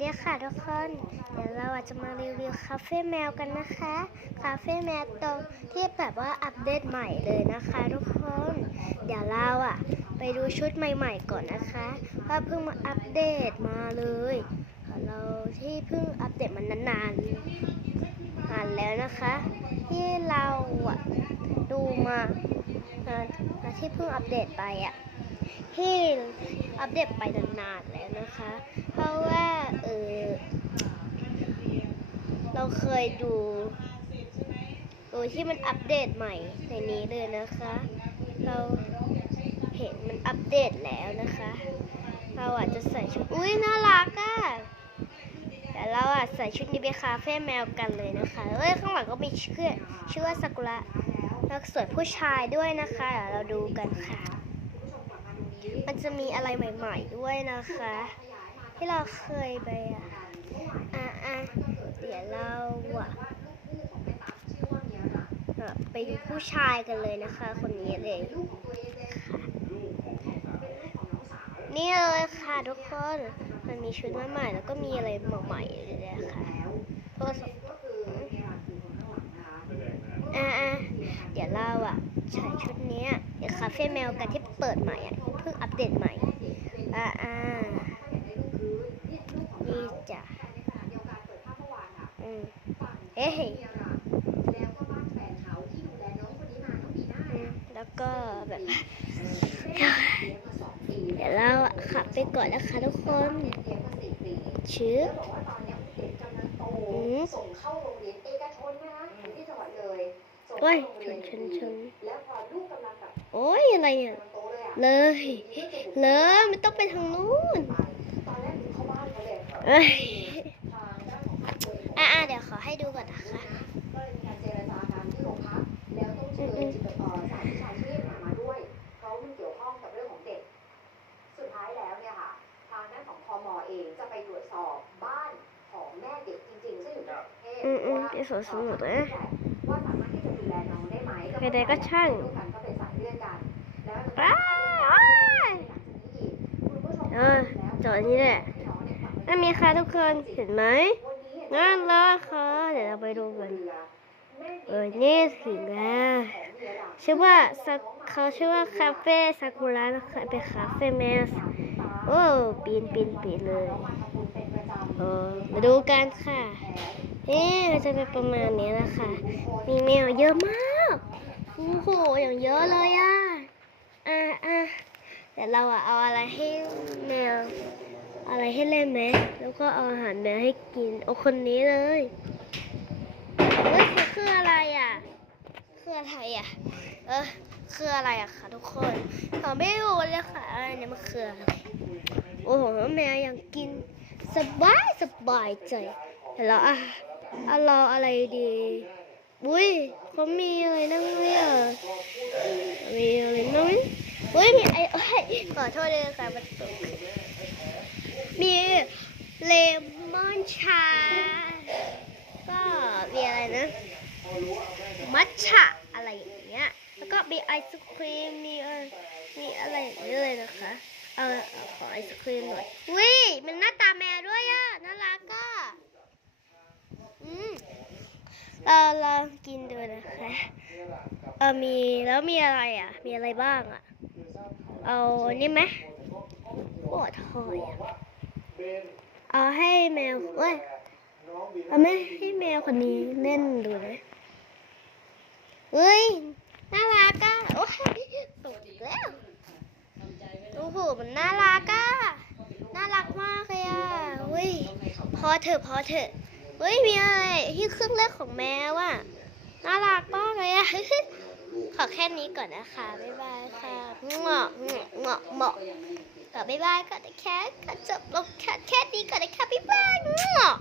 ดีค่ะทุกคน เดี๋ยวเราจะมารีวิวคาเฟ่แมวกันนะคะ คาเฟ่แมวตรงที่แบบว่าอัปเดตใหม่เลยนะคะทุกคน เดี๋ยวเราอะ ไปดูชุดใหม่ๆก่อนนะคะว่าเพิ่งมาอัปเดตมาเลย เราที่เพิ่งอัปเดตมันนานๆนานแล้วนะคะ ที่เราอะดูมาอ่าที่เพิ่งอัปเดตไปอะ ที่อัปเดตไปนานๆแล้วนะคะ เพราะว่าเออเราเคยดูดูที่มันอัปเดตใหม่ในนี้เลยนะคะ เราเห็นมันอัปเดตแล้วนะคะ เราอาจจะใส่ชุด อุ้ยน่ารักอะแต่เราอาจใส่ชุดนี้ไปคาเฟ่แมวกันเลยนะคะเอ้ยข้างหลังก็มีชื่อชื่อว่าซากุระแล้วสวยผู้ชายด้วยนะคะเดี๋ยวเราดูกันค่ะ มันจะมีอะไรใหม่ ๆ ด้วยนะคะ ที่เราเคยไปอะอะอะเดี๋ยวเราอะอะไปดูผู้ชายกันเลยนะคะ คนนี้เลยนี่เลยค่ะทุกคน มันมีชุดใหม่ๆแล้วก็มีอะไรใหม่ๆเลยนะคะโทรศัพท์อะอะเดี๋ยวเราอะใช้ชุดนี้เดี๋ยวคาเฟ่แมวกันที่เปิดใหม่อะ พิ่งอัปเดตใหม่ อ่าอ่านี่จ้ะอืมเฮ้ยอืมแล้วก็แบบเดี๋ยวเราอะขับไปก่อนนะคะทุกคนชื้ออืมส่งเข้าโรงเรียนเอกชนนะคะอยู่ที่จังหวัดเลยส่งโอ้เข้ายโรงชเรียนนชนชนแล้วพอลูกกำลังแบบโอ้ยอะไรเนี่ยมันโต เลยอะเลย เลยไม่ต้องไปทางนู้นตอนแรกหนูเข้าบ้านเขาเลยเอ้ยทางด้านของครอบครัวอะอะเดี๋ยวขอให้ดูก่อนนะคะก็เลยมีการเจรจากันที่โรงพักแล้วต้องเชิญจิตเอ่อสาวิชาชีพมาด้วยเพราะมันเกี่ยวข้องกับเรื่องของเด็กสุดท้ายแล้วเนี่ยค่ะทางด้านของพมเองจะไปตรวจสอบบ้านของแม่เด็กจริงๆซึ่งอยู่ในประเทศอืมอืมว่าที่สวนสนุกนะว่าสามารถที่จะดูแลน้องได้ไหมใดๆก็ช่าง ลูกกันก็เป็นสายเลือดกัน แล้วจะ อ้าวอ้ายเอ อจอนี่แหละนั่นมีค่ะทุกคนเห็นไหมนั่นเลยค่ะเดี๋ยวเราไปดูกันเออนี่ถึงแล้วชื่อว่าเขาชื่อว่าคาเฟ่ซากุระนะคะเป็นคาเฟ่แมสโอ้ปีนปีนปีนเลยเออมาดูกันค่ะเอ๊ะจะเป็นประมาณนี้นะคะมีแมวเยอะมากโอ้โหอย่างเยอะเลยอะอะอะ เดี๋ยวเราอะเอาอะไรให้แมวอะไรให้เล่นไหมแล้วก็เอาอาหารแมวให้กินเอาคนนี้เลยเฮ้ยคืออะไรอะคืออะไรอะเออคืออะไรอะคะทุกคนผมไม่รู้เลยค่ะอะไรเนี่ยมันคืออะไรโอ้โหแมวยังกินสบายสบายใจเดี๋ยวเราอะเอาเราอะไรดีอุ้ยเขามีอะไรนั่งเนี่ยมีอะไรนั่งอุ้ยมีไอ ขอโทษเลยค่ะมันตกมีเลมอนชา ก็มีอะไรนะ มัทฉะอะไรอย่างเงี้ย แล้วก็มีไอศครีม มีเออมีอะไรอย่างนี้เลยนะคะเอาเอาขอไอศครีมหน่อยวิมันหน้าตาแมวด้วยอะ น่ารักก็อืมเราลองกินดูนะคะ เออมีแล้วมีอะไรอะ มีอะไรบ้างอะ เอาอันนี่ไหมปวดหอยอะเอาให้แมวเว้ยเอาไหมให้แมวคนนี้เล่นดูเลยเฮ้ย น่ารักอะโอ้ยตกอีกแล้ว โอ้โห มันน่ารักอะ น่ารักมากเลยอะเฮ้ย พอเถอะ พอเถอะเฮ้ย มีอะไรที่เครื่องเล่นของแมวอะ น่ารักมากเลยอะ ขอแค่นี้ก่อนนะคะ บ๊ายบายค่ะเหมาะเหมาะเหมาะก็บ๊ายบายก่อนนะคะขอจบลงแค่แค่นี้ก่อนนะคะบ๊ายบายเหมาะ